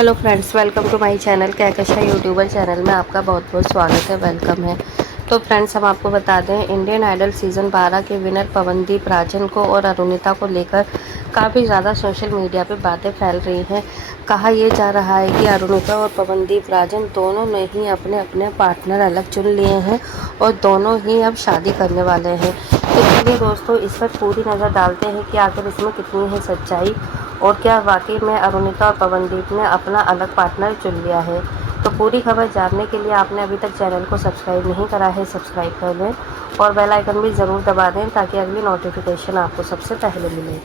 Hello friends, welcome to my channel Kehkasha youtuber channel में आपका बहुत बहुत स्वागत है, वेलकम है। तो फ्रेंड्स, हम आपको बता दें, इंडियन आइडल सीज़न 12 के विनर पवनदीप राजन को और अरुणिता को लेकर काफ़ी ज़्यादा सोशल मीडिया पे बातें फैल रही हैं। कहा यह जा रहा है कि अरुणिता और पवनदीप राजन दोनों ने ही अपने अपने पार्टनर अलग चुन लिए हैं और दोनों ही अब शादी करने वाले हैं। तो चलिए दोस्तों, इस पर पूरी नज़र डालते हैं कि आखिर इसमें कितनी है सच्चाई और क्या वाकई में अरुणिता और पवनदीप ने अपना अलग पार्टनर चुन लिया है। तो पूरी खबर जानने के लिए आपने अभी तक चैनल को सब्सक्राइब नहीं करा है, सब्सक्राइब कर लें और बेल आइकन भी ज़रूर दबा दें ताकि अगली नोटिफिकेशन आपको सबसे पहले मिले।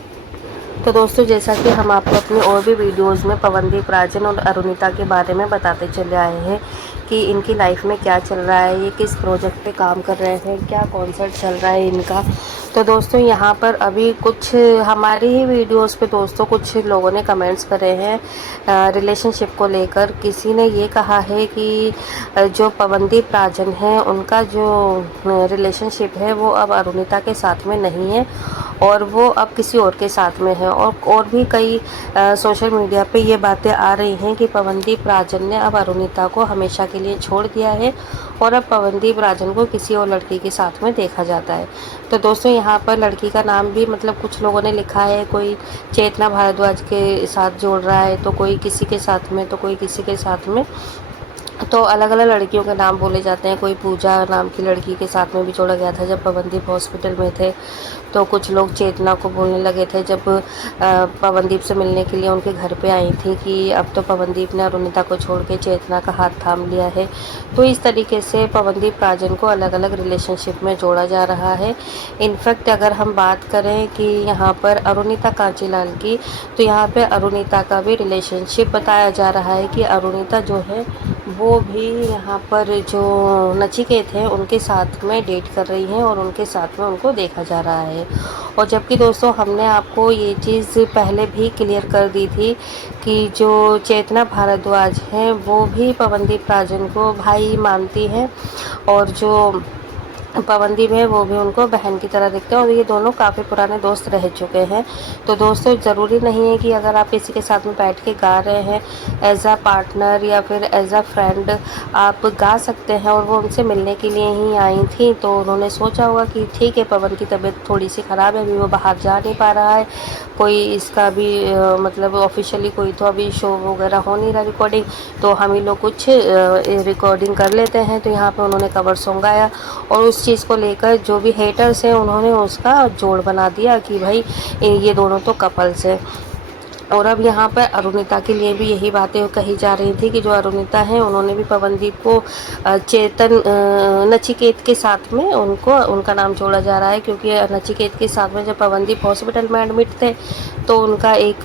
तो दोस्तों, जैसा कि हम आपको अपनी और भी वीडियोस में पवनदीप राजन और अरुणिता के बारे में बताते चले आए हैं कि इनकी लाइफ में क्या चल रहा है, ये किस प्रोजेक्ट पे काम कर रहे हैं, क्या कॉन्सर्ट चल रहा है इनका। तो दोस्तों, यहाँ पर अभी कुछ हमारी ही वीडियोस पे दोस्तों कुछ लोगों ने कमेंट्स करे हैं रिलेशनशिप को लेकर। किसी ने ये कहा है कि जो पवनदीप राजन हैं उनका जो रिलेशनशिप है वो अब अरुणिता के साथ में नहीं है और वो अब किसी और के साथ में है। और भी कई सोशल मीडिया पे ये बातें आ रही हैं कि पवनदीप राजन ने अब अरुणिता को हमेशा के लिए छोड़ दिया है और अब पवनदीप राजन को किसी और लड़की के साथ में देखा जाता है। तो दोस्तों, यहाँ पर लड़की का नाम भी कुछ लोगों ने लिखा है, कोई चेतना भारद्वाज के साथ जोड़ रहा है, तो कोई किसी के साथ में, तो कोई किसी के साथ में। तो अलग अलग लड़कियों के नाम बोले जाते हैं। कोई पूजा नाम की लड़की के साथ में भी जोड़ा गया था जब पवनदीप हॉस्पिटल में थे। तो कुछ लोग चेतना को बोलने लगे थे जब पवनदीप से मिलने के लिए उनके घर पे आई थी कि अब तो पवनदीप ने अरुणिता को छोड़ के चेतना का हाथ थाम लिया है। तो इस तरीके से पवनदीप राजन को अलग अलग रिलेशनशिप में जोड़ा जा रहा है। इनफैक्ट अगर हम बात करें कि यहाँ पर अरुणिता कांचीलाल की, तो यहाँ पे अरुणिता का भी रिलेशनशिप बताया जा रहा है कि अरुणिता जो है वो भी यहाँ पर जो नचिकेत हैं उनके साथ में डेट कर रही हैं और उनके साथ में उनको देखा जा रहा है। और जबकि दोस्तों, हमने आपको ये चीज़ पहले भी क्लियर कर दी थी कि जो चेतना भारद्वाज हैं वो भी पवनदीप राजन को भाई मानती हैं और जो पवनदीप है वो भी उनको बहन की तरह दिखते हैं और ये दोनों काफ़ी पुराने दोस्त रह चुके हैं। तो दोस्तों, ज़रूरी नहीं है कि अगर आप किसी के साथ में बैठ के गा रहे हैं एज अ पार्टनर या फिर एज अ फ्रेंड, आप गा सकते हैं। और वो उनसे मिलने के लिए ही आई थी, तो उन्होंने सोचा होगा कि ठीक है, पवन की तबीयत थोड़ी सी ख़राब है, अभी वो बाहर जा नहीं पा रहा है, कोई इसका भी ऑफिशियली कोई तो अभी शो वगैरह हो नहीं रहा रिकॉर्डिंग, तो हम ही लोग कुछ रिकॉर्डिंग कर लेते हैं। तो यहाँ पे उन्होंने कवर सॉन्ग गाया और उस चीज़ को लेकर जो भी हेटर्स हैं उन्होंने उसका जोड़ बना दिया कि भाई ये दोनों तो कपल्स हैं। और अब यहाँ पर अरुणिता के लिए भी यही बातें कही जा रही थी कि जो अरुणिता हैं उन्होंने भी पवनदीप को नचिकेत के साथ में उनको उनका नाम जोड़ा जा रहा है, क्योंकि नचिकेत के साथ में जब पवनदीप हॉस्पिटल में एडमिट थे तो उनका एक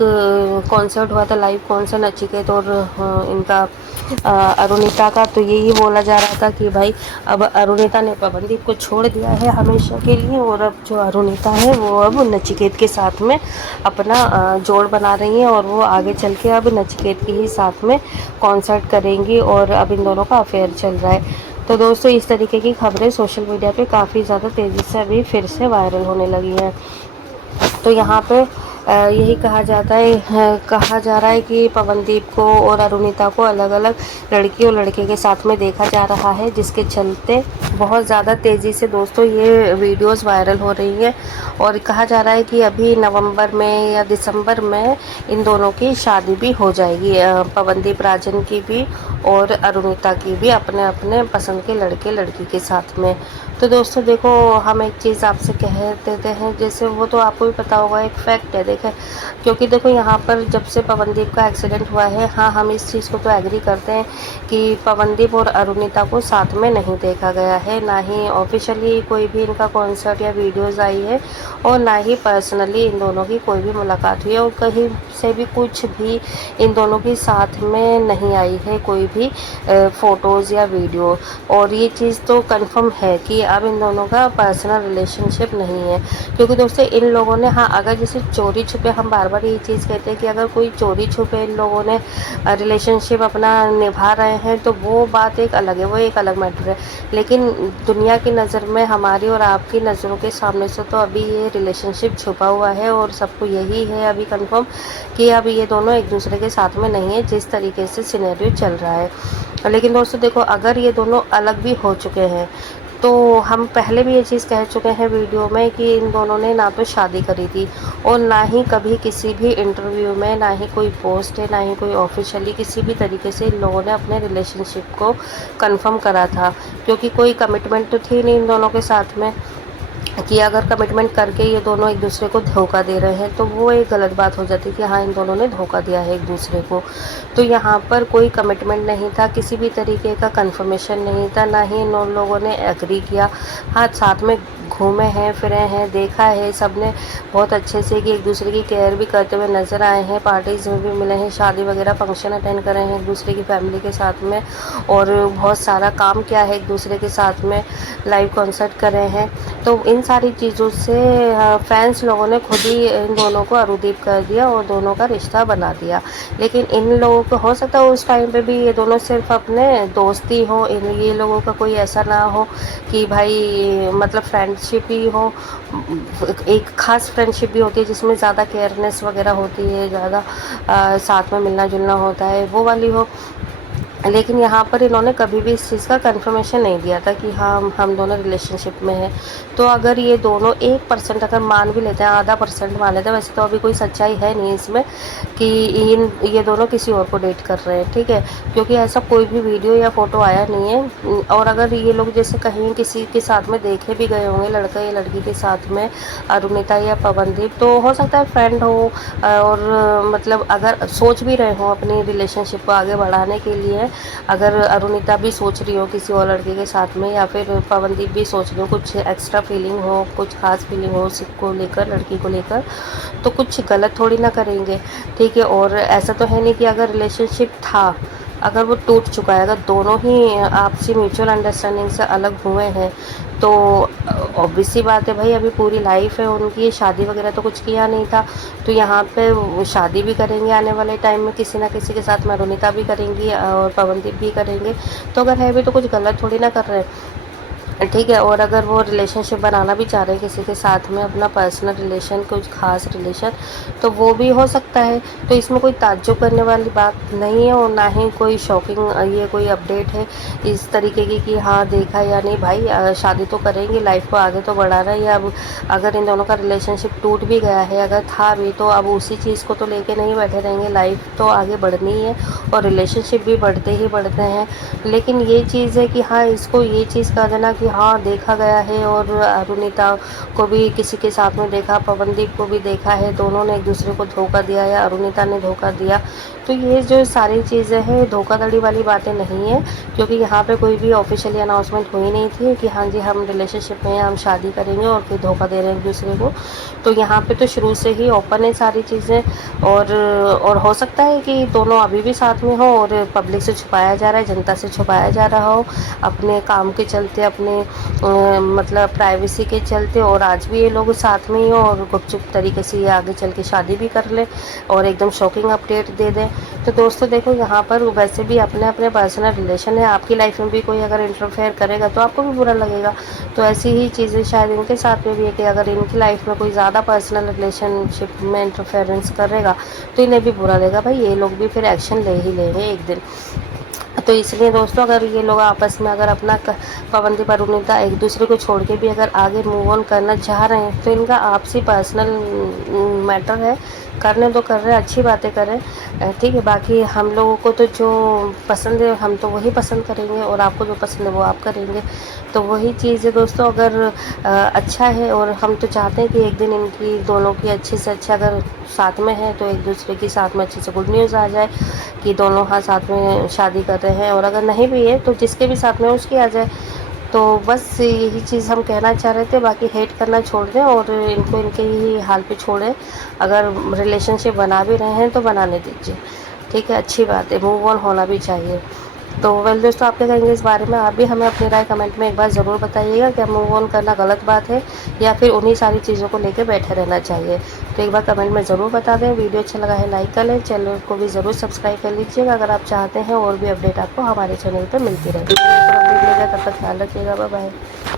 कॉन्सर्ट हुआ था, लाइव कॉन्सर्ट नचिकेत और इनका अरुणिता का। तो यही बोला जा रहा था कि भाई अब अरुणिता ने पवनदीप को छोड़ दिया है हमेशा के लिए और अब जो अरुणिता है वो अब नचिकेत के साथ में अपना जोड़ बना रही हैं और वो आगे चल के अब नचिकेत के ही साथ में कॉन्सर्ट करेंगी और अब इन दोनों का अफेयर चल रहा है। तो दोस्तों, इस तरीके की खबरें सोशल मीडिया पे काफ़ी ज़्यादा तेज़ी से अभी फिर से वायरल होने लगी हैं। तो यहाँ पे यही कहा जाता है, कहा जा रहा है कि पवनदीप को और अरुणिता को अलग अलग लड़की और लड़के के साथ में देखा जा रहा है, जिसके चलते बहुत ज़्यादा तेज़ी से दोस्तों ये वीडियोस वायरल हो रही है। और कहा जा रहा है कि अभी नवंबर में या दिसंबर में इन दोनों की शादी भी हो जाएगी, पवनदीप राजन की भी और अरुणिता की भी, अपने अपने पसंद के लड़के लड़की के साथ में। तो दोस्तों देखो, हम एक चीज़ आपसे कह देते हैं, जैसे वो तो आपको भी पता होगा, एक फैक्ट है देखें, क्योंकि देखो यहाँ पर जब से पवनदीप का एक्सीडेंट हुआ है, हाँ हम इस चीज़ को तो एग्री करते हैं कि पवनदीप और अरुणिता को साथ में नहीं देखा गया है, ना ही ऑफिशियली कोई भी इनका कॉन्सर्ट या वीडियोज़ आई है और ना ही पर्सनली इन दोनों की कोई भी मुलाकात हुई है और कहीं से भी कुछ भी इन दोनों की साथ में नहीं आई है कोई भी फ़ोटोज़ या वीडियो। और ये चीज़ तो कंफर्म है कि अब इन दोनों का पर्सनल रिलेशनशिप नहीं है, क्योंकि दोस्तों इन लोगों ने, हाँ अगर जैसे चोरी छुपे, हम बार बार ये चीज़ कहते हैं कि अगर कोई चोरी छुपे इन लोगों ने रिलेशनशिप अपना निभा रहे हैं तो वो बात एक अलग है, वो एक अलग मैटर है। लेकिन दुनिया की नज़र में, हमारी और आपकी नज़रों के सामने से तो अभी ये रिलेशनशिप छुपा हुआ है और सबको यही है अभी कंफर्म कि अब ये दोनों एक दूसरे के साथ में नहीं है, जिस तरीके से सिनेरियो चल रहा है। लेकिन दोस्तों देखो, अगर ये दोनों अलग भी हो चुके हैं तो हम पहले भी ये चीज़ कह चुके हैं वीडियो में कि इन दोनों ने ना तो शादी करी थी और ना ही कभी किसी भी इंटरव्यू में, ना ही कोई पोस्ट है, ना ही कोई ऑफिशियली किसी भी तरीके से इन लोगों ने अपने रिलेशनशिप को कंफर्म करा था, क्योंकि कोई कमिटमेंट तो थी नहीं इन दोनों के साथ में कि अगर कमिटमेंट करके ये दोनों एक दूसरे को धोखा दे रहे हैं तो वो एक गलत बात हो जाती कि हाँ इन दोनों ने धोखा दिया है एक दूसरे को। तो यहाँ पर कोई कमिटमेंट नहीं था, किसी भी तरीके का कंफर्मेशन नहीं था, ना ही इन लोगों ने एग्री किया। हाँ, साथ में घूमे हैं, फिरे हैं, देखा है सबने बहुत अच्छे से कि एक दूसरे की केयर भी करते हुए नज़र आए हैं, पार्टीज़ में भी मिले हैं, शादी वगैरह फंक्शन अटेंड करे हैं एक दूसरे की फैमिली के साथ में, और बहुत सारा काम किया है एक दूसरे के साथ में, लाइव कॉन्सर्ट करे हैं। तो इन सारी चीज़ों से फैंस लोगों ने खुद ही इन दोनों को अरूदीप कर दिया और दोनों का रिश्ता बना दिया। लेकिन इन लोगों को हो सकता है उस टाइम पे भी ये दोनों सिर्फ अपने दोस्ती हो, इन ये लोगों का कोई ऐसा ना हो कि भाई मतलब फ्रेंडशिप ही हो। एक ख़ास फ्रेंडशिप भी होती है जिसमें ज़्यादा केयरनेस वगैरह होती है, ज़्यादा साथ में मिलना जुलना होता है, वो वाली हो। लेकिन यहाँ पर इन्होंने कभी भी इस चीज़ का कंफर्मेशन नहीं दिया था कि हाँ हम दोनों रिलेशनशिप में हैं। तो अगर ये दोनों 1% अगर मान भी लेते हैं, आधा परसेंट मान लेते हैं, वैसे तो अभी कोई सच्चाई है नहीं इसमें कि ये दोनों किसी और को डेट कर रहे हैं, ठीक है, क्योंकि ऐसा कोई भी वीडियो या फ़ोटो आया नहीं है। और अगर ये लोग जैसे कहीं किसी के साथ में देखे भी गए होंगे, लड़का या लड़की के साथ में, अरुणिता या पवनदीप, तो हो सकता है फ्रेंड हो, और मतलब अगर सोच भी रहे हो अपनी रिलेशनशिप को आगे बढ़ाने के लिए, अगर अरुणिता भी सोच रही हो किसी और लड़के के साथ में, या फिर पवनदीप भी सोच रही हो, कुछ एक्स्ट्रा फीलिंग हो, कुछ खास फीलिंग हो को लेकर, लड़की को लेकर, तो कुछ गलत थोड़ी ना करेंगे, ठीक है। और ऐसा तो है नहीं कि अगर रिलेशनशिप था, अगर वो टूट चुका है, अगर दोनों ही आपसी म्यूचुअल अंडरस्टैंडिंग से अलग हुए हैं, तो ऑब्वियस सी बात है भाई, अभी पूरी लाइफ है उनकी, शादी वगैरह तो कुछ किया नहीं था, तो यहाँ पे वो शादी भी करेंगे आने वाले टाइम में किसी ना किसी के साथ में, अरुणिता भी करेंगी और पवनदीप भी करेंगे। तो अगर है भी तो कुछ गलत थोड़ी ना कर रहे हैं, ठीक है। और अगर वो रिलेशनशिप बनाना भी चाह रहे हैं किसी के साथ में, अपना पर्सनल रिलेशन, कुछ खास रिलेशन, तो वो भी हो सकता है। तो इसमें कोई ताज्जुब करने वाली बात नहीं है, और ना ही कोई शॉकिंग ये कोई अपडेट है इस तरीके की कि हाँ देखा या नहीं। भाई शादी तो करेंगे, लाइफ को आगे तो बढ़ाना है। अब अगर इन दोनों का रिलेशनशिप टूट भी गया है, अगर था भी, तो अब उसी चीज़ को तो लेके नहीं बैठे रहेंगे, लाइफ तो आगे बढ़नी है और रिलेशनशिप भी बढ़ते ही बढ़ते हैं। लेकिन ये चीज़ है कि हाँ, इसको ये चीज़ कह देना कि हाँ देखा गया है, और अरुणिता को भी किसी के साथ में देखा, पवनदीप को भी देखा है, दोनों ने एक दूसरे को धोखा दिया या अरुणिता ने धोखा दिया, तो ये जो सारी चीज़ें हैं धोखाधड़ी वाली बातें नहीं है, क्योंकि यहाँ पे कोई भी ऑफिशियली अनाउंसमेंट हुई नहीं थी कि हाँ जी हम रिलेशनशिप में हैं, हम शादी करेंगे और फिर धोखा दे रहे हैं एक दूसरे को। तो यहाँ पे तो शुरू से ही ओपन है सारी चीज़ें, और हो सकता है कि दोनों अभी भी साथ में हो और पब्लिक से छुपाया जा रहा है, जनता से छुपाया जा रहा हो, अपने काम के चलते, अपने मतलब प्राइवेसी के चलते, और आज भी ये लोग साथ में ही हो और गुपचुप तरीके से ये आगे चल के शादी भी कर ले और एकदम शॉकिंग अपडेट दे दें। तो दोस्तों देखो, यहाँ पर वैसे भी अपने अपने पर्सनल रिलेशन है, आपकी लाइफ में भी कोई अगर इंटरफेयर करेगा तो आपको भी बुरा लगेगा। तो ऐसी ही चीज़ें शायद इनके साथ में भी है कि अगर इनकी लाइफ में कोई ज़्यादा पर्सनल रिलेशनशिप में इंटरफेरेंस करेगा तो इन्हें भी बुरा लगेगा। भाई ये लोग भी फिर एक्शन ले ही लेंगे एक दिन। तो इसलिए दोस्तों, अगर ये लोग आपस में अगर अपना पवनदीप अरुणिता एक दूसरे को छोड़ के भी अगर आगे मूव ऑन करना चाह रहे हैं, तो इनका आपसी पर्सनल मैटर है, करने तो कर रहे हैं, अच्छी बातें करें, ठीक है। बाकी हम लोगों को तो जो पसंद है हम तो वही पसंद करेंगे, और आपको जो पसंद है वो आप करेंगे। तो वही चीज़ है दोस्तों, अगर अच्छा है, और हम तो चाहते हैं कि एक दिन इनकी दोनों की अच्छे से अच्छा, अगर साथ में है तो एक दूसरे के साथ में अच्छे से गुड न्यूज़ आ जाए कि दोनों हाँ साथ में शादी कर रहे हैं, और अगर नहीं भी है तो जिसके भी साथ में उसकी आ जाए। तो बस यही चीज़ हम कहना चाह रहे थे, बाकी हेट करना छोड़ दें और इनको इनके ही हाल पे छोड़ें। अगर रिलेशनशिप बना भी रहे हैं तो बनाने दीजिए, ठीक है, अच्छी बात है, मूव ऑन होना भी चाहिए। तो वेल दोस्तों, आप क्या कहेंगे इस बारे में? आप भी हमें अपनी राय कमेंट में एक बार ज़रूर बताइएगा, क्या मूव ऑन करना गलत बात है या फिर उन्हीं सारी चीज़ों को लेकर बैठे रहना चाहिए। तो एक बार कमेंट में ज़रूर बता दें। वीडियो अच्छा लगा है लाइक कर लें, चैनल को भी ज़रूर सब्सक्राइब कर लीजिएगा अगर आप चाहते हैं और भी अपडेट आपको हमारे चैनल पर मिलती रहे। मिलेगा, तब तक ख्याल रखिएगा, बाय बाय।